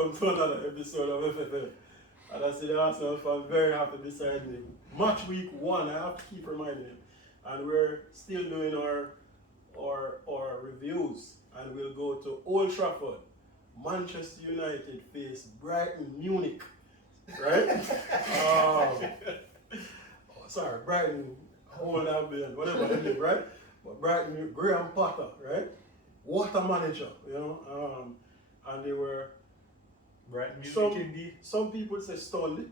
welcome to another episode of FFF. And I see the Arsenal fan very happy beside me. Match week 1, I have to keep reminding him. And we're still doing our reviews. And we'll go to Old Trafford. Manchester United face Brighton Munich. Right? Sorry, Brighton Old Albion, whatever they did, right? But Brighton, Graham Potter, right? What a manager, you know. And they were Brighton some people would say stunned,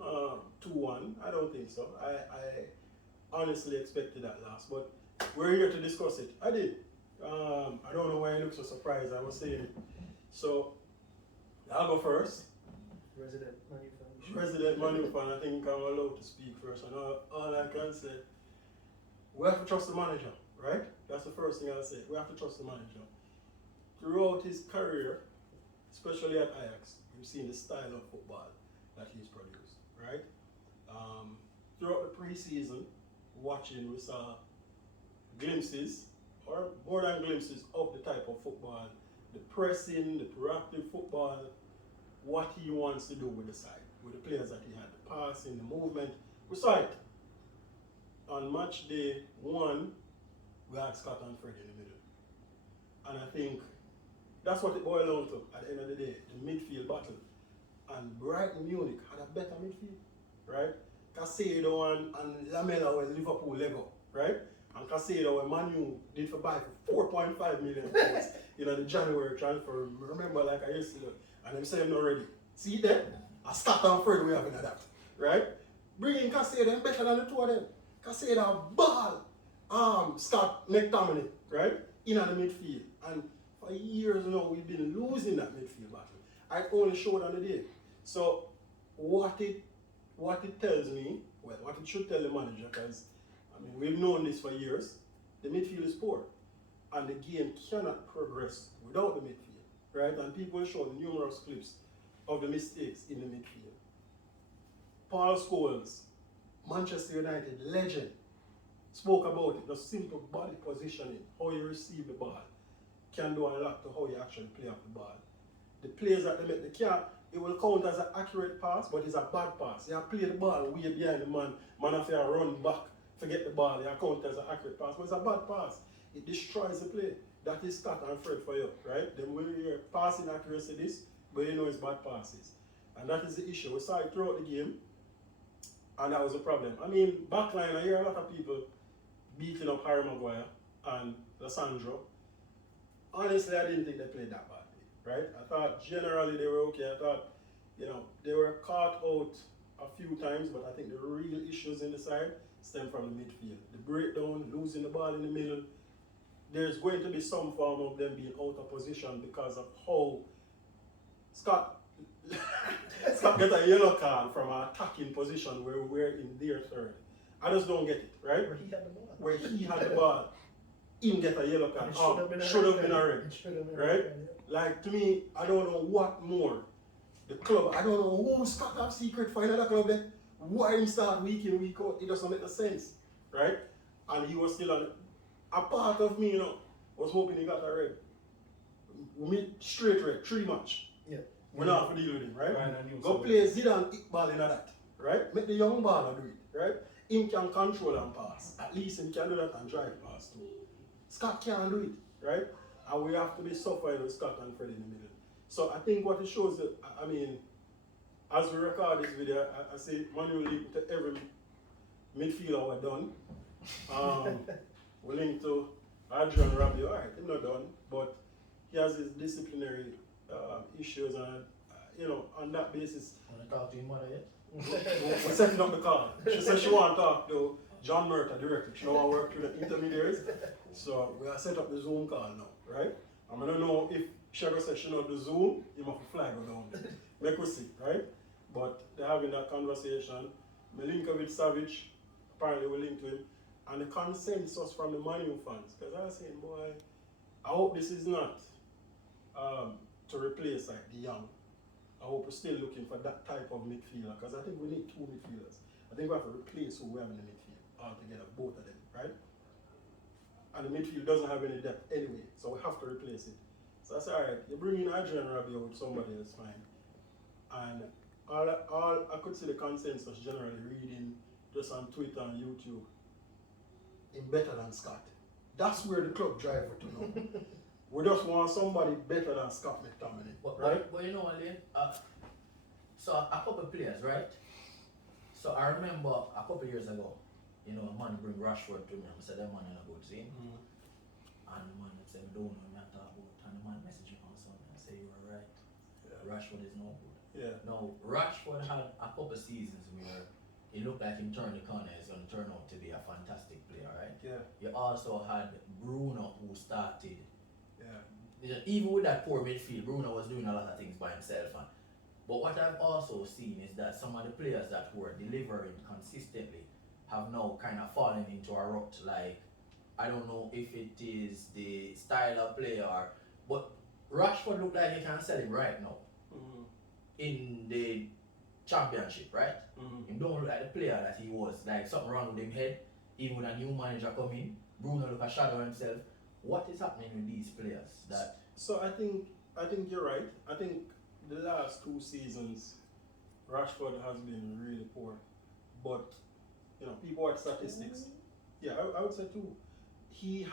2-1. I don't think so. I honestly expected that last, but we're here to discuss it. I did. I don't know why you look so surprised. I was saying it. So I'll go first. Resident Man U fan. I think I'm allowed to speak first. And all I can say, we have to trust the manager, right? That's the first thing I'll say. We have to trust the manager. Throughout his career, especially at Ajax, you've seen the style of football that he's produced, right? Throughout the preseason, watching, we saw glimpses, or more than glimpses, of the type of football, the pressing, the proactive football, what he wants to do with the side, with the players that he had, the passing, the movement. We saw it. On match day 1, we had Scott and Fred in the middle. And I think that's what it boiled down to at the end of the day, the midfield battle. And Brighton Munich had a better midfield, right? Casado and Lamela were Liverpool Lego, right? And Casado were Man U did for buy for 4.5 million pounds in the January transfer. Remember, like I used to do. And I'm saying already. See there? A Scott and Fred we have in that, right? Bringing Casado better than the two of them. Casado ball, Scott McTominay, right? In the midfield. And for years now, we've been losing that midfield battle. I only showed on the day. So what it tells me, well, what it should tell the manager, because I mean we've known this for years, the midfield is poor. And the game cannot progress without the midfield, right? And people show numerous clips of the mistakes in the midfield. Paul Scholes, Manchester United legend, spoke about it, the simple body positioning, how you receive the ball, can do a lot to how you actually play off the ball. The players that they make, it will count as an accurate pass, but it's a bad pass. You play the ball way behind the man if you run back, forget the ball, you count as an accurate pass, but it's a bad pass. It destroys the play. That is Scott and Fred for you, right? Then when you're passing accuracy this, but you know it's bad passes. And that is the issue. We saw it throughout the game, and that was a problem. I mean, backline, I hear a lot of people beating up Harry Maguire and Lissandro. Honestly, I didn't think they played that badly, right? I thought generally they were okay. I thought, they were caught out a few times, but I think the real issues in the side stem from the midfield. The breakdown, losing the ball in the middle. There's going to be some form of them being out of position because of how Scott get a yellow card from an attacking position where we're in their third. I just don't get it, right? Where he had the ball, him get a yellow card. Should have been a red, right? Like, to me, I don't know what more the club, I don't know who Scott have secret for another club there. Why him start week in, week out? It doesn't make no sense, right? And he was still on. A part of me, was hoping he got a red. We meet straight red, 3 match. Yeah. We're not have to deal with him, right? Go play Zidane Iqbal in that, right? Make the young baller do it, right? Him can control and pass. At least he can do that and drive pass too. Scott can't do it, right? And we have to be suffering with Scott and Fred in the middle. So I think what it shows, I mean, as we record this video, I say Manuel link to every midfielder we're done. We link to Adrian Rabiot, alright, he's not done, but he has his disciplinary issues, and on that basis, Want to talk to him mother yet? we're setting up the call. She said she want to talk to John Murta directly. She don't want to work through the intermediaries. So we are set up the Zoom call now, right? I'm going to know if she ever said she know the Zoom, you must flag go down there. Make we see, right? But they're having that conversation. Me link with Savage, apparently we link to him. And the consensus from the Man U fans, because I was saying, boy, I hope this is not to replace like De Jong. I hope we're still looking for that type of midfielder, because I think we need 2 midfielders. I think we have to replace who we have in the midfield altogether, both of them, right? And the midfield doesn't have any depth anyway, so we have to replace it. So that's alright. You bring in Adrian Rabiot with somebody else, fine. And all I could see the consensus generally reading just on Twitter and YouTube. Him better than Scott. That's where the club drive for to know. We just want somebody better than Scott McTominay, right? But you know what, Lane? So a couple of players, right? So I remember a couple of years ago, you know, a man bring Rashford to me and said that man in a good scene. And the man said, don't know what I'm talking about. And the man messaged me on something and say, you were right. Yeah. Rashford is no good. Yeah. Now, Rashford had a couple of seasons where it looked like him turned the corner is going to turn out to be a fantastic player, right? Yeah. You also had Bruno who started. Yeah. Even with that poor midfield, Bruno was doing a lot of things by himself. But what I've also seen is that some of the players that were delivering consistently have now kind of fallen into a rut. Like, I don't know if it is the style of play but Rashford look like you can sell him right now in the championship, right? He don't look like the player that he was. Like something wrong with him head. Even when a new manager come in, Bruno look a shadow himself. What is happening with these players? So I think you're right. I think the last 2 seasons, Rashford has been really poor. But you know, people watch statistics. Yeah, I would say too. He's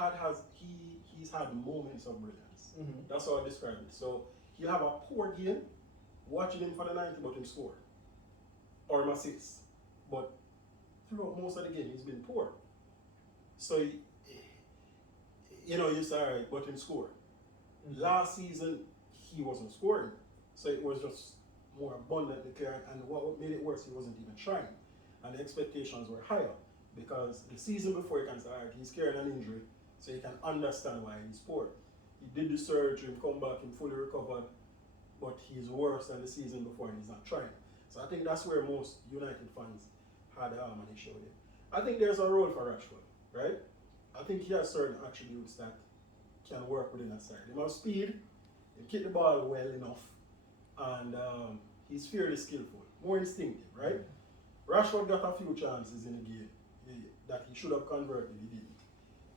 had moments of brilliance. That's how I describe it. So he'll have a poor game, watching him for the 90, but him score. Or him assist. But throughout most of the game, he's been poor. So, you know, you say, alright, but him score. Last season, he wasn't scoring. So it was just more abundantly clear. And what made it worse, he wasn't even trying. And the expectations were higher. Because the season before, you can say, alright, he's carrying an injury. So you can understand why he's poor. He did the surgery, come back, and fully recovered. But he's worse than the season before and he's not trying. So I think that's where most United fans had an issue with it. I think there's a role for Rashford, right? I think he has certain attributes that can work within that side. He has speed, he kick the ball well enough, and he's fairly skillful, more instinctive, right? Rashford got a few chances in the game that he should have converted, he didn't.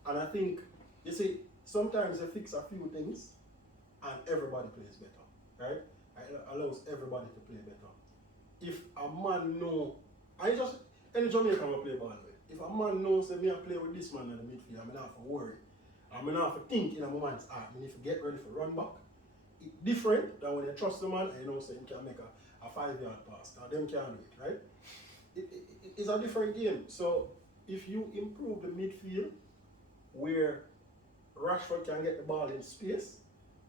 And I think, you see, sometimes you fix a few things and everybody plays better, right? It allows everybody to play better. If a man know, any Jamaican will play ball with. If a man knows that me I play with this man in the midfield, I'm not to worry. I'm not to think in a moment's heart. I mean, if you get ready for run back, it's different than when you trust the man and you know say he can make a 5-yard pass. Now them can't do it, right? It's a different game. So if you improve the midfield where Rashford can get the ball in space,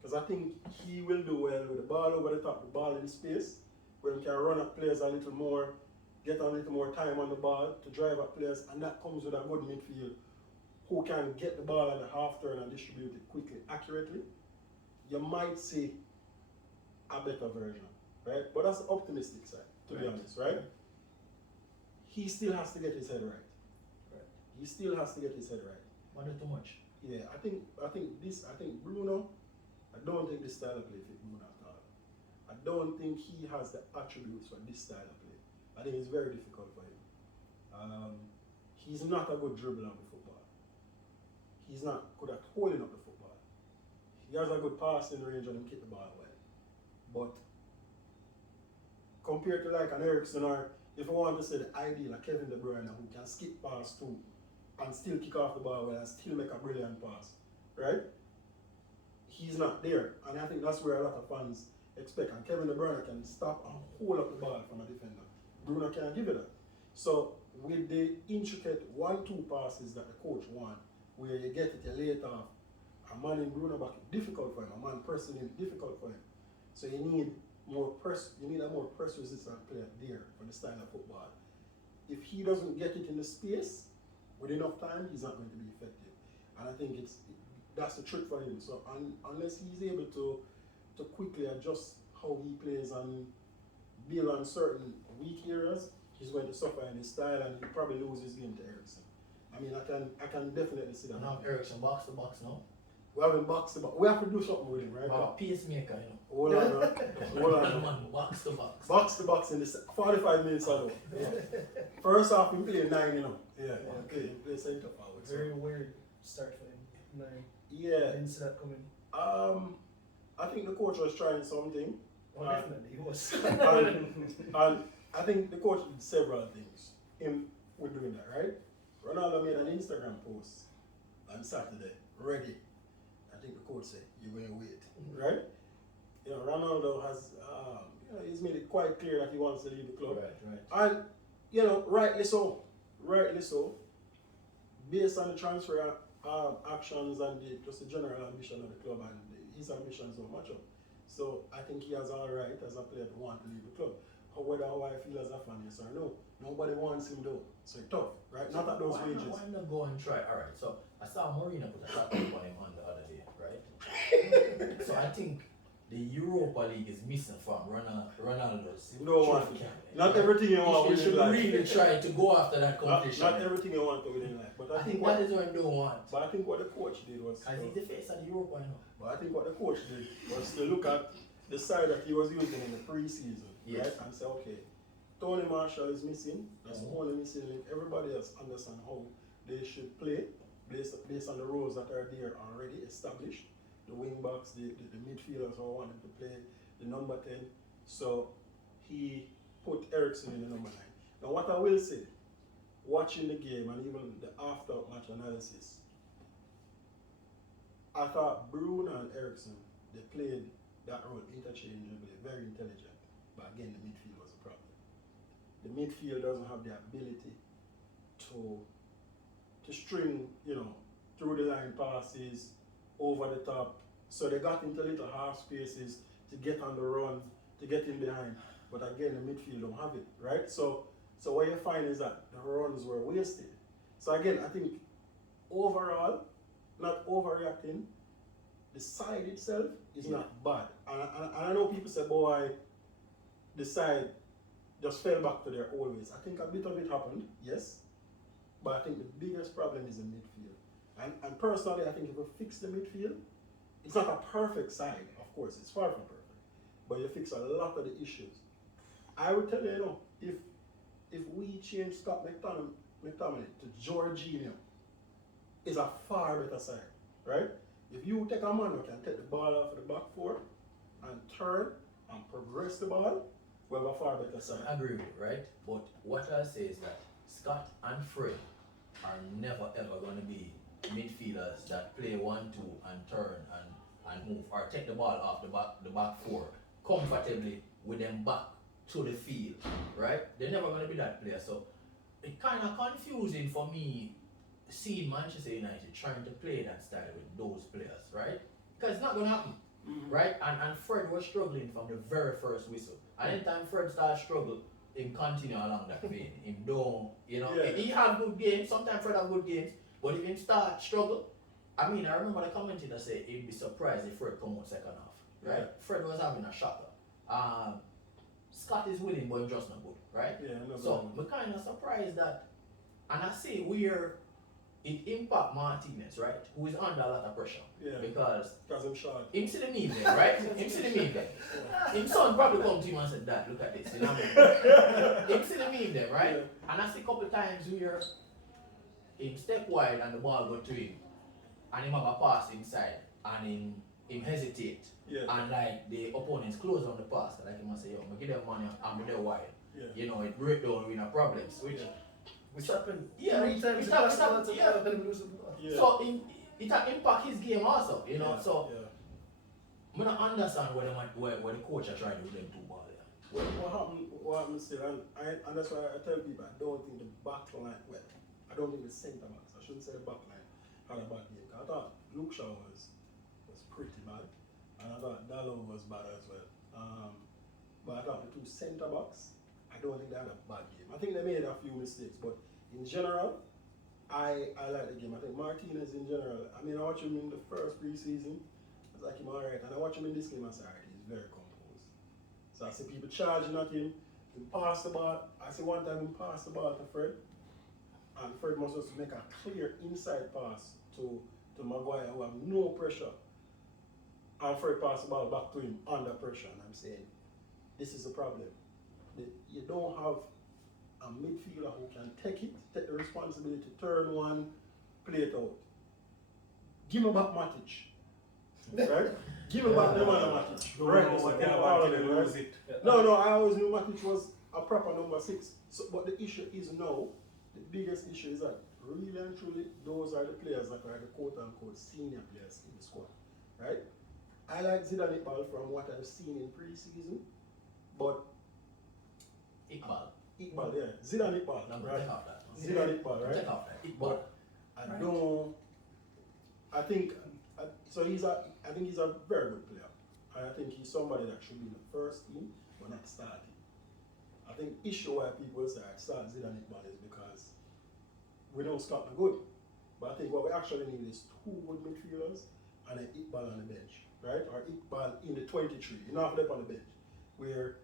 because I think he will do well with the ball over the top, the ball in space, where he can run at players a little more, get a little more time on the ball to drive at players, and that comes with a good midfield who can get the ball at the half turn and distribute it quickly, accurately. You might see a better version, right? But that's the optimistic side, to be honest, right? He still has to get his head right. He still has to get his head right. Not too much. Yeah, I think Bruno, I don't think this style of play fit Bruno at all. I don't think he has the attributes for this style of play. I think it's very difficult for him. He's not a good dribbler of the football. He's not good at holding up the football. He has a good passing range and he kick the ball well. But compared to like an Ericsson, or if I want to say the ideal, like Kevin De Bruyne, who can skip past too and still kick off the ball well and still make a brilliant pass, right? He's not there. And I think that's where a lot of fans expect. And Kevin De Bruyne can stop and hold up the ball from a defender. Bruno can't give it that. So with the intricate 1-2 passes that the coach wants, where you get it, you lay it off, a man in Bruno back, difficult for him. A man pressing him, difficult for him. So you need more press. You need a more press resistant player there for the style of football. If he doesn't get it in the space with enough time, he's not going to be effective. And I think that's the trick for him. So unless he's able to quickly adjust how he plays and build on certain weak areas, he's going to suffer in his style and he'll probably lose his game to Ericsson. I mean, I can definitely see that. Now Ericsson box to box now. We haven't box to box. We have to do something with him, right? Pacemaker, you know. Hold on, hold on. Man, box to box. Box to box in this 45 minutes ago. Yeah. First half, we played 9, you know. Yeah, he play center forward. Very weird start for him. 9. Yeah. I didn't see that coming. coach was trying something. Well, definitely, he was. And I think the coach did several things with doing that, right? Ronaldo made an Instagram post on Saturday, ready. I think the coach said, you're going to wait, right? You know, Ronaldo has, he's made it quite clear that he wants to leave the club. Right. And, you know, rightly so, based on the transfer actions and just the general ambition of the club, and his ambitions don't match up. So I think he has all right as a player to want to leave the club. Whether how I feel as a fan, yes or no, nobody wants him though. So it's tough, right? Not at those wages. Why not go and try? All right. So I saw Mourinho put a shot on him on the other day, right? So I think the Europa League is missing from Ronaldo's. You don't want trophy it. campaign. Not everything you want He within should life. really try to go after that competition. Not everything you want to within life. But I think that is what I don't want. But I think what the coach did was. I think the face of the Europa, you know. But I think what the coach did was to look at the side that he was using in the pre-season, Yes. right? And say, okay, Tony Marshall is missing. That's the only missing link. Everybody else understand how they should play based on the roles that are there already established. The wing backs, the midfielders who wanted to play the number 10. So he put Ericsson in the number 9. Now what I will say, watching the game and even the after match analysis, I thought Bruno and Ericsson, they played that role interchangeably, very intelligent. But again, the midfield was a problem. The midfield doesn't have the ability to string, through the line passes, over the top. So they got into little half spaces to get on the run, to get in behind. But again, the midfield don't have it, right? So what you find is that the runs were wasted. So again, I think overall, not overreacting, the side itself is not bad. And I know people say, boy, the side just fell back to their old ways. I think a bit of it happened, yes. But I think the biggest problem is the midfield. And personally, I think if you fix the midfield, it's not a perfect side, of course, it's far from perfect. But you fix a lot of the issues. I would tell you, if we change Scott McTominay to Jorginho, it's a far better side, right? If you take a man who can take the ball off of the back four and turn and progress the ball, we have a far better side. I agree with you, right? But what I say is that Scott and Fred are never ever going to be midfielders that play 1-2 and turn and move or take the ball off the back four comfortably with them back to the field, right? They're never going to be that player. So it's kind of confusing for me seeing Manchester United trying to play that style with those players, right? Because it's not going to happen, right? And Fred was struggling from the very first whistle. And anytime Fred starts struggle, he continue along that vein. Him don't, he have good games. Sometimes Fred have good games, but if he start struggle, I remember the commentator said he'd be surprised if Fred come out second half, right? Yeah. Fred was having a shocker. Scott is winning, but he's just not good, right? Yeah, So I'm kind of surprised that, and I see where it impact Martinez, right? Who is under a lot of pressure. Yeah. Because I'm short. him see the meme there, right? Him see the meme there. His son probably come to him and said, Dad, look at this. You know what I mean? Him see the meme there, right? Yeah. And I see a couple times where him step wide and the ball go to him. And him have a pass inside. And him hesitate. Yeah. And like the opponents close on the pass. Like he must say, yo, I'm give them money and be there wide. Yeah. It break down with no problems. Which happened 3 Yeah, times. Yeah. So it impact his game also, Yeah. So Yeah. I don't understand where the coach are trying to do them two ball there. What happened still, and that's why I tell people I don't think the back line, I don't think the centre backs, I shouldn't say the back line had a bad game. I thought Luke Shaw was pretty bad, and I thought Dallo was bad as well. But I thought the two centre backs, I don't think they had a bad game. I think they made a few mistakes, but in general, I like the game. I think Martinez in general, I watched him in the first pre-season, I was like him alright, and I watch him in this game, I said, alright, he's very composed. So I see people charging at him, he passed the ball. I see one time he passed the ball to Fred, and Fred must just make a clear inside pass to Maguire, who have no pressure. And Fred passed the ball back to him under pressure, and I'm saying, this is the problem. You don't have a midfielder who can take the responsibility, turn one, play it out. Give me back Matic. right? Give him back the man of Matic. Right, what so all of them, right? No, I always knew Matic was a proper number 6. So, but the issue is now, the biggest issue is that really and truly, those are the players that are the quote-unquote senior players in the squad, right? I like Zidane Iqbal from what I've seen in pre-season, but Iqbal. Iqbal, yeah, Zidane Iqbal, No, right? take off that. Zidane Iqbal, right? Take off that. Iqbal. But I don't. I think so. I think he's a very good player. And I think he's somebody that should be in the first team, but not starting. I think issue why people say I start Zidane Iqbal is because we don't start the good. But I think what we actually need is 2 good midfielders and an Iqbal on the bench, right? Or Iqbal in the 23. You don't have to on the bench, where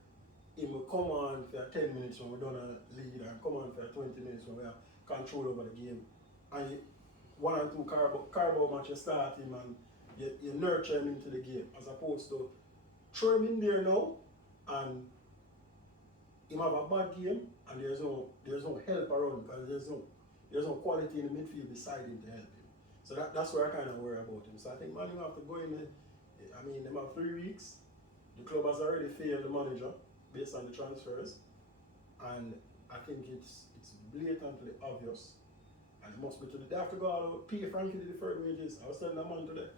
he will come on for 10 minutes when we don't have a lead, and come on for 20 minutes when we have control over the game. And you, 1 or 2 Carabao match, you start him and you nurture him into the game, as opposed to throw him in there now and him have a bad game and there's no help around because there's no quality in the midfield beside him to help him. So that's where I kind of worry about him. So I think Man U have to go in. I mean, they have 3 weeks. The club has already failed the manager based on the transfers, and I think it's blatantly obvious. And it must be today. They have to go all out, pay Frankie the deferred wages. I was telling the man today.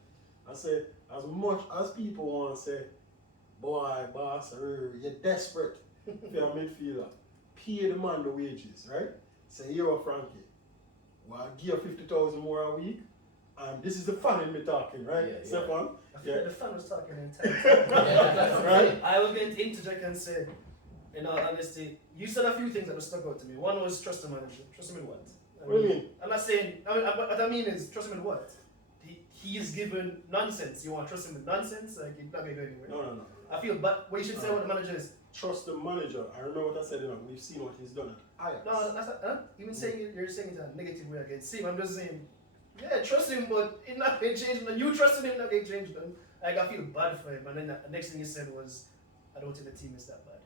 I said, as much as people want to say, boy, boss, you're desperate for a midfielder, pay the man the wages, right? Say, yo, Frankie, well, I'll give you 50,000 more a week, and this is the fan in me talking, right? Yeah, Stefan? I feel like the fan was talking in time. Right? I was going to interject and say, in all honesty, you said a few things that were stuck out to me. One was trust the manager. Trust him in what? What do you mean? I'm not saying, what I mean is trust him in what? He's given nonsense. You want to trust him with nonsense? Like, he's not going to go anywhere. No. I feel, but what you should say what the manager is. Trust the manager. I remember what I said, we've seen what he's done at Ajax. No, that's not, even saying you're saying it in a negative way against him. I'm just saying, yeah, trust him, but it's not going to change. You trusted him, not going to change them. Like, I feel bad for him. And then the next thing he said was, I don't think the team is that bad.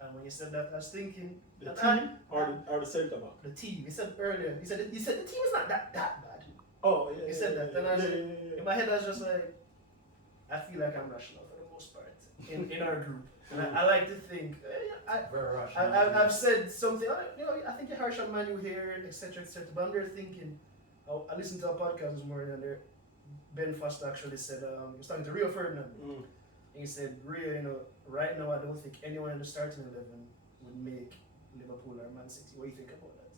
And when you said that, I was thinking, The team or the centre back? the team. He said earlier, he said the team is not that bad. Oh, yeah. He said that, and I said, yeah. in my head, I was just like, I feel like I'm rational for the most part in our group. And I like to think, Very rational. I've said something, I think you're harsh on Man U here, etc., but I'm there thinking, I listened to a podcast this morning, and there, Ben Foster actually said, he was talking to Rio Ferdinand, and he said, Rio, right now I don't think anyone in the starting 11 would make Liverpool or Man City. What do you think about that?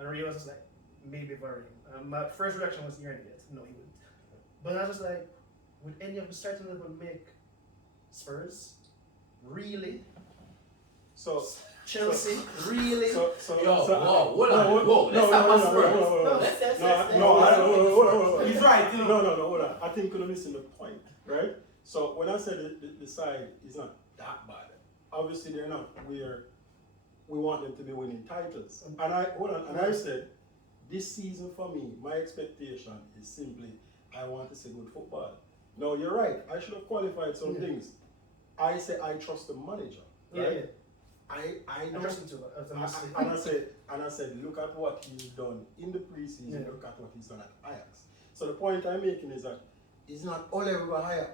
And Rio was just like, maybe varying. My first reaction was, you're an idiot. No, he wouldn't. But I was just like, would any of the starting 11 make Spurs? Really? So Chelsea? Really? Whoa, let's have a Spurs. No, He's right, you know. No, hold on. I think you're missing the point, right? So when I said the side is not that bad, obviously they're not where we want them to be winning titles. And I said, this season for me, my expectation is simply, I want to see good football. No, you're right. I should have qualified some things. I say I trust the manager, right? I trust him too. And I said, look at what he's done in the preseason. Look at what he's done at Ajax. So the point I'm making is that he's not all over Ajax.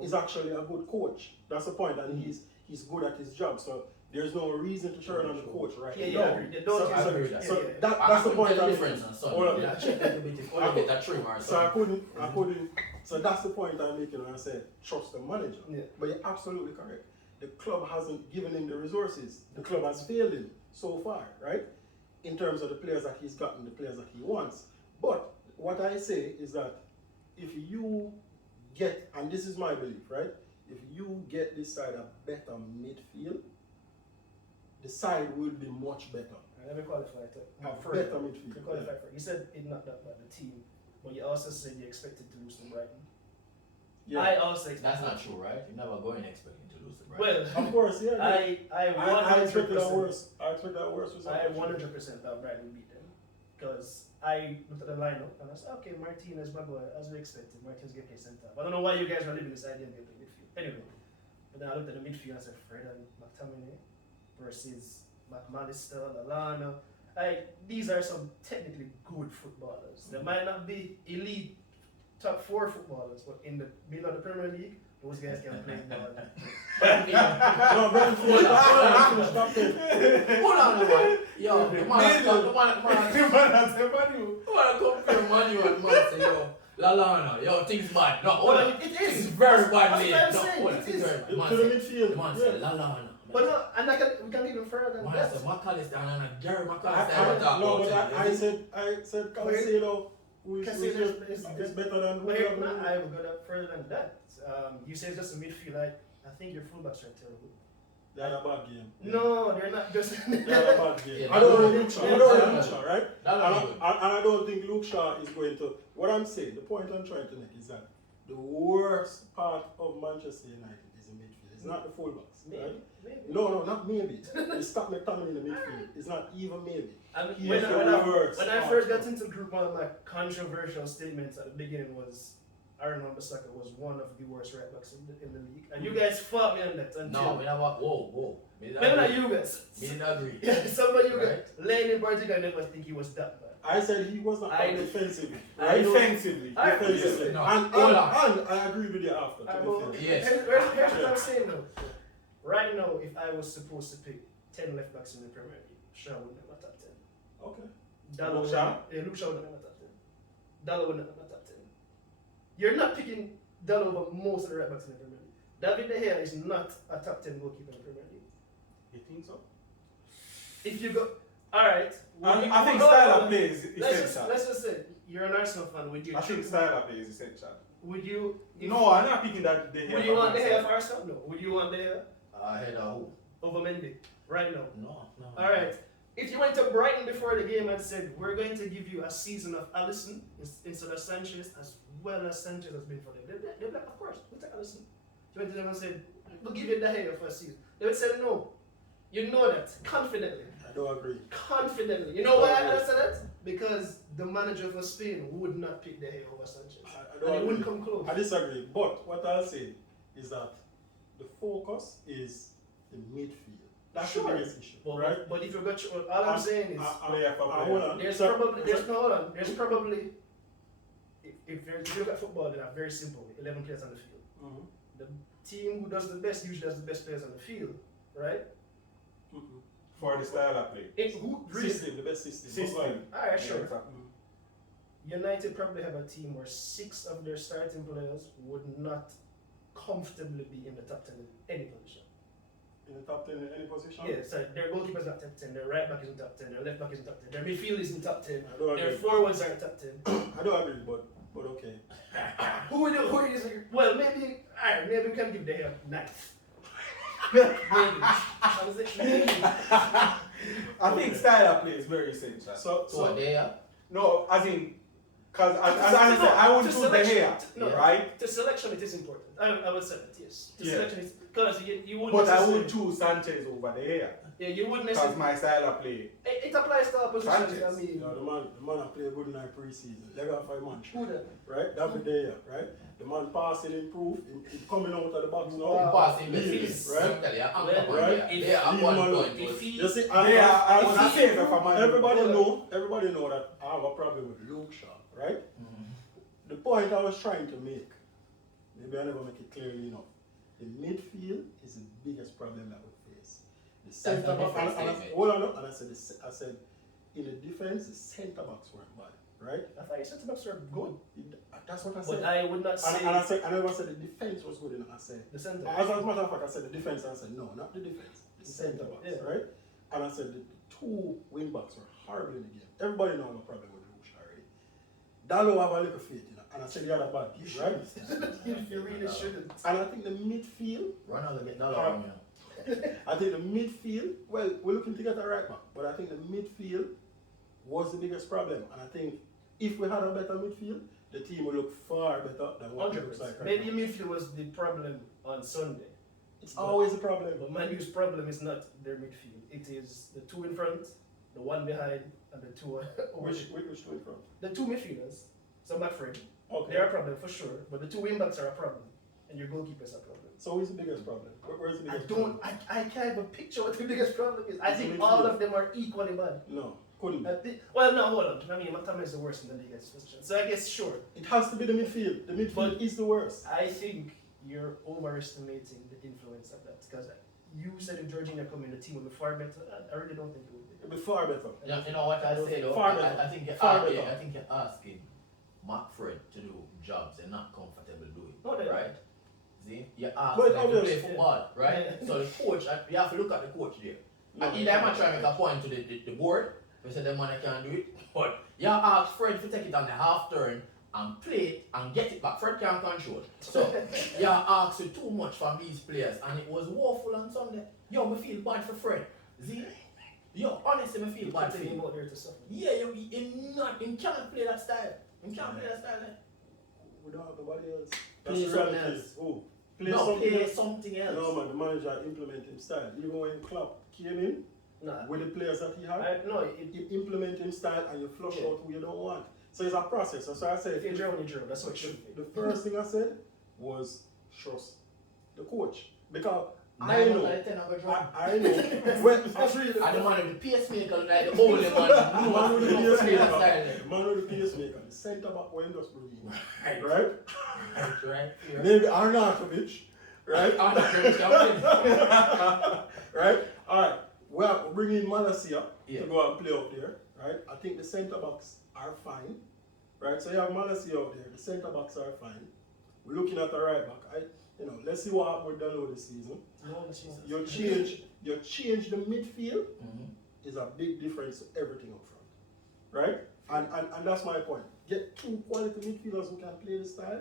He's actually a good coach. That's the point, and he's good at his job. So there's no reason to turn on the coach right now. I agree with that. So that's the point. The difference on Sunday. I couldn't. So that's the point I'm making when I said trust the manager. Yeah. But you're absolutely correct. The club hasn't given him the resources. The club has failed him so far, right? In terms of the players that he's gotten, the players that he wants. But what I say is that if you get, and this is my belief, right? If you get this side a better midfield, the side will be much better. Let me qualify it. Better midfield. Qualify for it. You said it's not that bad, the team, but you also said you expected to lose to Brighton. Yeah. I also expected. That's not true, right? You're never going expecting to lose the Brighton. Well, Of course, yeah. I expected that 100%. worse. I expect that worse result. I 100% thought Brighton would beat them because I looked at the lineup and I said, okay, Martinez, my boy, as we expected. Martinez get play centre. I don't know why you guys were living this idea of getting play midfield. Anyway, but then I looked at the midfield and I said, Fred and McTominay versus McMallister, Lallana. These are some technically good footballers. They might not be elite top 4 footballers, but in the middle of the Premier League, those guys can play ball. No, Brentford, stop it. Hold on, man. Yo, the man compare Manu and man say, yo, Lallana, yo, things bad. No, hold on. It is. Things very bad, mate. That's No, what I'm hold on. saying. Things It very man To the say, midfield. the man Yeah. say, Lallana. But no, and we can even further than Man that. say, McAllister and Gary McAllister. I said Cancelo, who is Cancelo is better than But here, I will go further than that. You say it's just a midfield. I think your fullbacks are terrible. They had a bad game. No, they're not just. They had a bad game. Yeah, I don't know Luke Shaw. yeah, I don't know yeah. Luke Shaw, right? That's And not good. I don't think Luke Shaw is going to. What I'm saying, the point I'm trying to make is that the worst part of Manchester United is the midfield. It's not the fullbacks, right? Maybe. No, not maybe. It's Scott McTominay in the midfield. It's not even maybe. And He when is the I worst first part. got into the group, one of my controversial statements at the beginning was Aaron Wan-Bissaka was one of the worst right backs in the league. And you guys fought me on that until. No, we never. Whoa. Maybe not you guys. We didn't agree. Yeah, some of you Right. guys. Lenny Bartiga never think he was that bad. I said he was not I bad know. defensively. Defensively. Defensively. No, And hold on. I agree with you after. To be fair. Yes. Here's what I'm saying though. Right now, if I was supposed to pick 10 left backs in the Premier League, Shaw would not have top 10. Okay. Dallo Luke Shaw? Luke Shaw would not have top 10. Dallo would not have top 10. You're not picking Dallo over most of the right backs in the Premier League. David De Gea is not a top 10 goalkeeper in the Premier League. You think so? If you go, alright. I think style of play is essential. Let's just say you're an Arsenal fan. Would you? I think style of play is essential. Would you? No, I'm not picking that De Gea. Would you want De Gea for Arsenal? No. Would you want De Gea Ahead of who? over Mendy right now? No. Alright. If you went to Brighton before the game and said, we're going to give you a season of Alisson instead of Sanchez, as well as Sanchez has been for them, they'd be like, of course, we'll take Alisson. If you went to them and said, we'll give you De Gea for a season, they would say no. You know that, confidently. I don't agree. Confidently. You know why I say that? Because the manager for Spain would not pick De Gea over Sanchez. I And don't he agree. wouldn't come close. I disagree. But what I'll say is that the focus is the midfield. That's Sure. the biggest issue, But, right? but if you got, all I'm saying is, Player for player. hold on. there's So- probably, if you look at football, they are very simple, 11 players on the field. Mhm. The team who does the best usually has the best players on the field, right? Mhm. For the style of play. Who really? System, the best system. System. Alright, sure. Exactly. United probably have a team where 6 of their starting players would not comfortably be in the top 10 in any position. In the top 10 in any position? Yeah, so their goalkeeper is not top 10, their right back is in top 10, their left back is in top 10, their midfield is in top 10, I don't their agree. forwards are in top 10. I don't agree, but okay. Who is well, maybe, alright, maybe we can give them a ninth. Maybe. I was like, maybe. I think style of play is very essential. So there. No, as in, because as I said, I wouldn't To choose De Gea, no, right? To selection, it is important. I would say that, yes. To Yeah. selection is because you wouldn't. But I necessarily- would choose Sanchez over De Gea. Yeah, you wouldn't Because necessarily. my style of play. It applies to our positions. Sanchez. I mean, Yeah, the man that played good in our pre-season. They got 5 months. who then? Right? David De Gea, right? The man passing improved. He coming out of the box now. Wow. Passing the Really, field. right? Right? They are Leave one him alone. point. If he- You see, I was I- a favor for Man U. everybody know that I have a problem with Luke Shaw, right? The point I was trying to make, maybe I never make it clearly enough. The midfield is the biggest problem that we face. The centre a back, different and I, statement. hold on, and I said, in the defense, the centre backs weren't bad, right? I thought your centre backs were good, That's what I but said. I would not say I never said the defense was good enough. I said, the centre. as a matter of fact, I said the defense, and I said, no, not the defense, the centre backs, Yeah. right? And I said the 2 wing backs were horrible in the game. Everybody know I have a problem with Luke Shaw, right? Dallo have a little faith, you know, and I said he had a bad game, right? You really shouldn't. And I think the midfield, Ronaldo get that on you. I think the midfield, well, we're looking to get a right back, but I think the midfield was the biggest problem. And I think if we had a better midfield, the team would look far better than what it looks like 100%. right Maybe now. midfield was the problem on Sunday. It's always a problem. But Man U's problem is not their midfield. It is the 2 in front, the 1 behind, and the 2 over. Which two in front? The 2 midfielders, so back frame, Okay. they're a problem for sure. But the 2 wing backs are a problem, and your goalkeeper's a problem. So who's the biggest problem? Where's the I biggest don't. problem? I can't even picture what the biggest problem is. I It's think the all midfield. of them are equally bad. No. Couldn't be. Well, no, hold on. I mean, McTominay is the worst in the league at this position. So I guess, sure. It has to be the midfield. The midfield is the worst. I think you're overestimating the influence of that. Because you said if Jorginho come in, the team would be far better. I really don't think it would be. It'll be far better. Yeah, you know what I say though? Far I better. think Far better. I think you're asking Fred to do jobs they're not comfortable doing. No, they right? See? You ask But them to play obvious, football, right? Yeah. So the coach, you have to look at the coach there. No, And either I'm trying to make a point to the board, we say the man can't do it, but you ask Fred to take it on the half turn and play it and get it back. Fred can't control. So you ask you too much from these players and it was woeful on Sunday. Yo, me feel bad for Fred. See? Yo, honestly, me feel bad for Take him him. out there to suffer. Yeah, he can't play that style. He can't play that style. We don't have nobody else. Play the something reality. else. Oh, play No, something play else. something else. No man, the manager implement his style. Even when Klopp came in Nah. with the players that he had, No, he implement his style and you flush Yeah. out who you don't want. So it's a process. That's why I said if you draw, you draw. That's what it should be. the first thing I said was trust the coach. Because I 9 know, out of 10 I'm gonna drop. I know, well, that's really And the man with the pacemaker, like the only man. the man with the no play pacemaker, that style. the man with the pacemaker, the centre back when just bring in, Right. right? Right. Here. Maybe Arnautovic, right? I'm not very champion. Right? Alright, we're bringing Malacia Yeah. to go and play up there, right? I think the centre backs are fine, right? So you have Malacia up there, the centre backs are fine. We're looking at the right back. Let's see what happened with Dalo this season. No, that's not. You change the midfield is a big difference to everything up front, right? And that's my point. Get two quality midfielders who can play the style,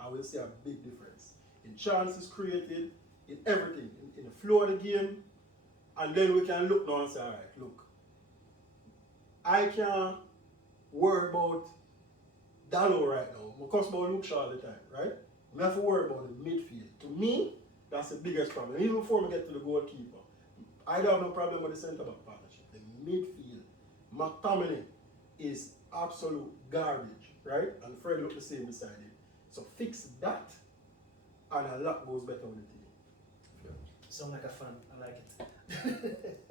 and we'll see a big difference in chances created, in everything, in the flow of the game, and then we can look now and say, all right, look, I can't worry about Dalo right now. We talk about Luke Shaw all the time, right? We have to worry about the midfield. To me, that's the biggest problem. Even before we get to the goalkeeper, I don't have no problem with the centre-back partnership. The midfield, McTominay is absolute garbage, right? And Fred looked the same beside him. So fix that, and a lot goes better with the team. Sound like a fan. I like it.